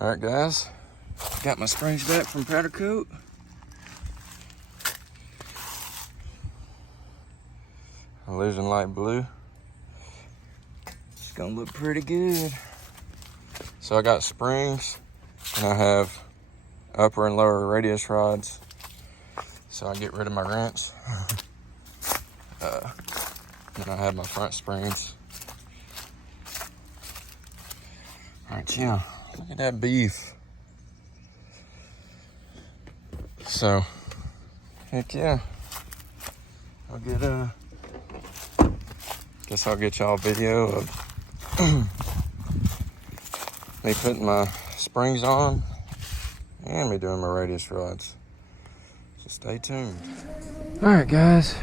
Alright guys, got my springs back from powder coat. I'm losing light blue. It's gonna look pretty good. So I got springs and I have upper and lower radius rods. So I get rid of my wrench. Then I have my front springs. Alright, yeah, look at that beef. So, heck yeah. I'll get guess I'll get y'all a video of me putting my springs on and me doing my radius rods. So stay tuned. Alright guys.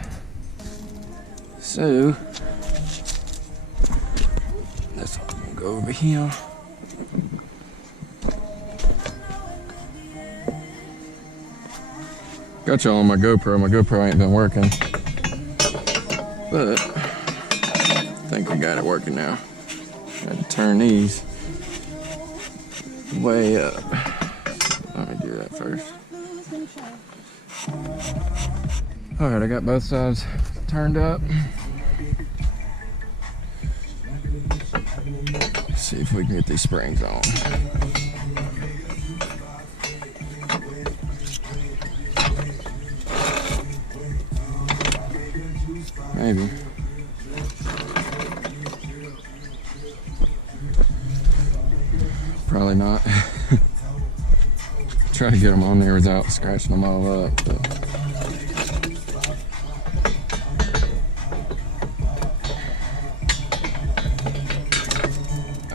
So this one will go over here. Got y'all on my GoPro. My GoPro ain't been working, but I think we got it working now. Got to turn these way up. Let me do that first. All right, I got both sides turned up. Let's see if we can get these springs on. Maybe. Probably not. Try to get them on there without scratching them all up. But.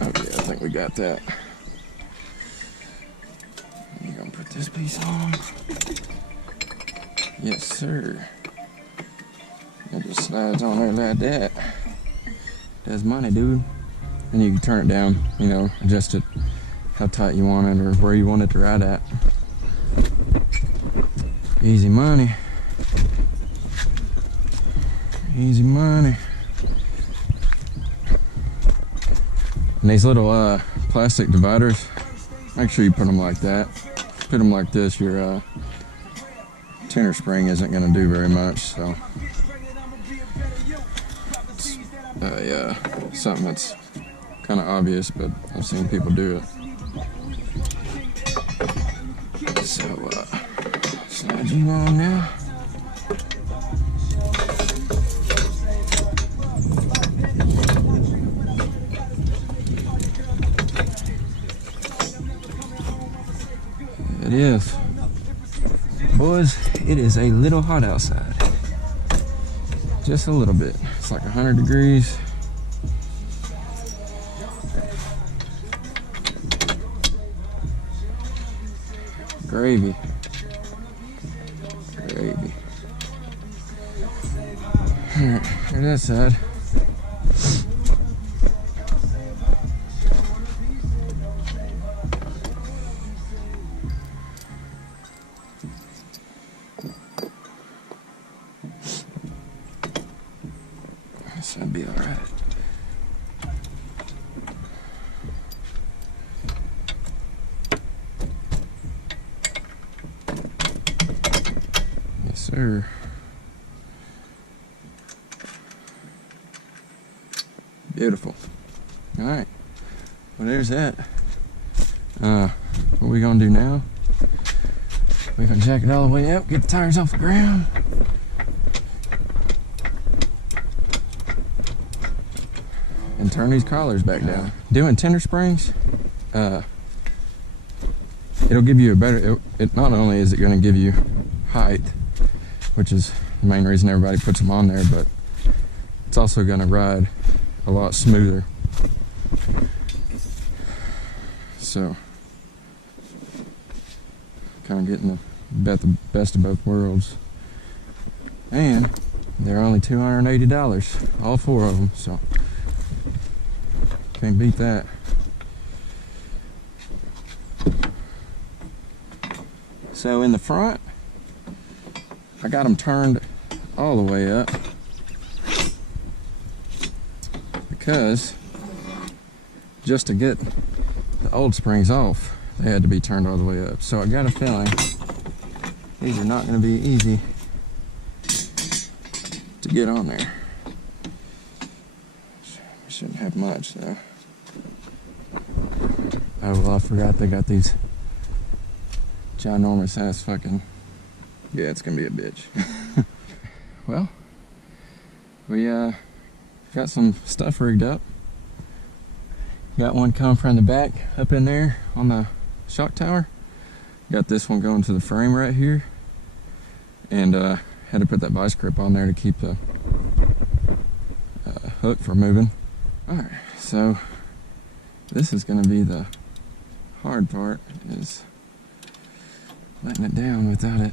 Oh yeah, I think we got that. You gonna put this piece on? Yes, sir. It just slides on there like that. That's money, dude. And you can turn it down, you know, adjust it how tight you want it or where you want it to ride at. Easy money. Easy money. And these little plastic dividers, make sure you put them like that. Put them like this, your tenor spring isn't going to do very much, so. Yeah, something that's kind of obvious, but I've seen people do it. So, slide you on now. It is. Boys, it is a little hot outside. Just a little bit. It's like 100 degrees. Gravy. Gravy. Alright, here's that side. This will be alright. Yes, sir. Beautiful. Alright. Well, there's that. What we gonna do now? We gonna jack it all the way up, get the tires off the ground. And turn these collars back down. Doing tender springs, it'll give you a better, it not only is it going to give you height, which is the main reason everybody puts them on there, but it's also going to ride a lot smoother. So, kind of getting the best of both worlds. And they're only $280, all four of them, so. Can't beat that. So in the front, I got them turned all the way up because just to get the old springs off, they had to be turned all the way up. So I got a feeling these are not going to be easy to get on there. We shouldn't have much though. Oh well, I forgot they got these ginormous ass fucking, yeah, it's gonna be a bitch. Well, we got some stuff rigged up. Got one coming from the back up in there on the shock tower. Got this one going to the frame right here, and had to put that vice grip on there to keep the hook from moving. Alright, so this is going to be the hard part, is letting it down without it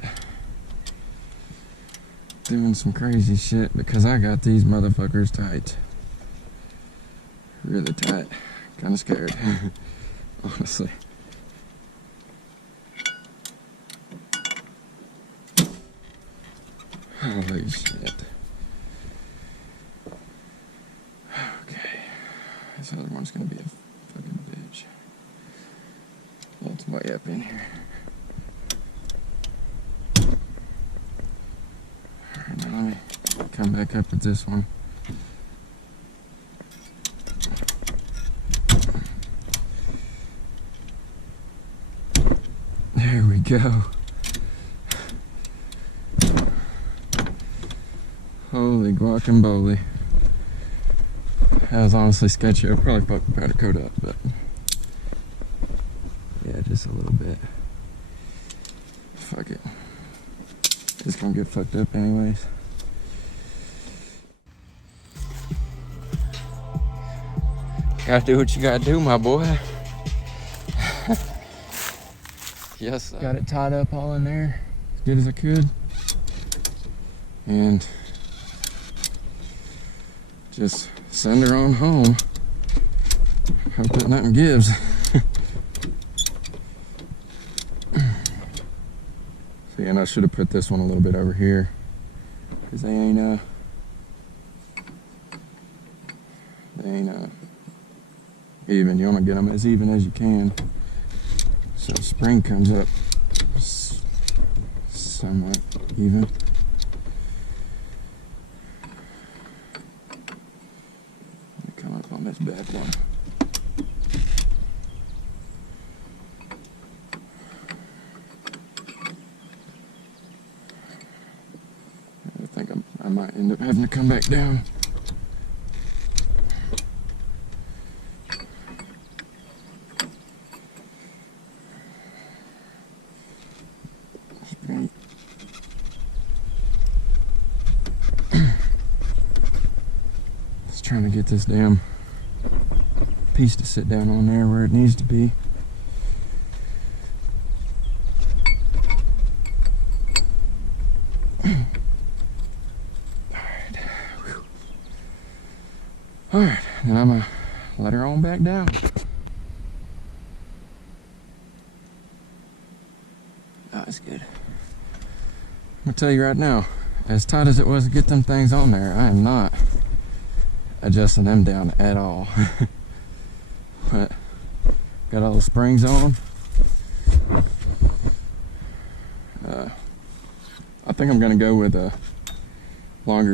doing some crazy shit, because I got these motherfuckers tight. Really tight. Kind of scared, honestly. Holy shit. Okay. This other one's gonna be a fucking bitch. Well, it's way up in here. Alright, now let me come back up with this one. There we go. Holy guacamole. That was honestly sketchy. I probably fucked the powder coat up, but yeah, just a little bit. Fuck it. It's gonna get fucked up anyways. Gotta do what you gotta do, my boy. Yes, got it tied up all in there as good as I could, and just send her on home. Hope that nothing gives. So yeah, and I should have put this one a little bit over here, because they ain't even. You want to get them as even as you can, so spring comes up somewhat even. Come up on this bad one. I think I might end up having to come back down. Great. Just trying to get this damn piece to sit down on there where it needs to be. Alright, now I'm gonna let her on back down. Oh, that's good. I'm gonna tell you right now, as tight as it was to get them things on there, I am not adjusting them down at all. But got all the springs on. I think I'm gonna go with a longer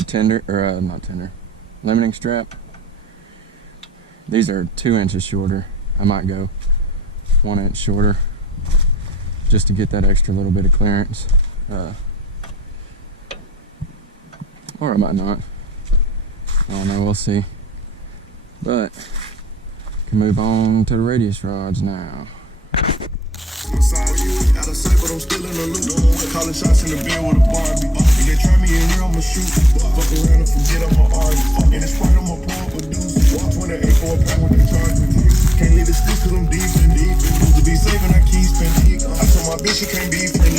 limiting strap. These are 2 inches shorter. I might go 1 inch shorter, just to get that extra little bit of clearance. Or I might not. I don't know, we'll see. But can move on to the radius rods now. Out of sight, but I'm still in the loop. Calling shots in the beer with a Barbie. If they try me in here, I'ma shoot. Fuck around and forget I'm a artist. In the sprite, I'm a pro producer. 28 for a pack with the charger. Can't leave it stick cause I'm deep in deep. To be safe and I keep spending. I told my bitch she can't be friendly.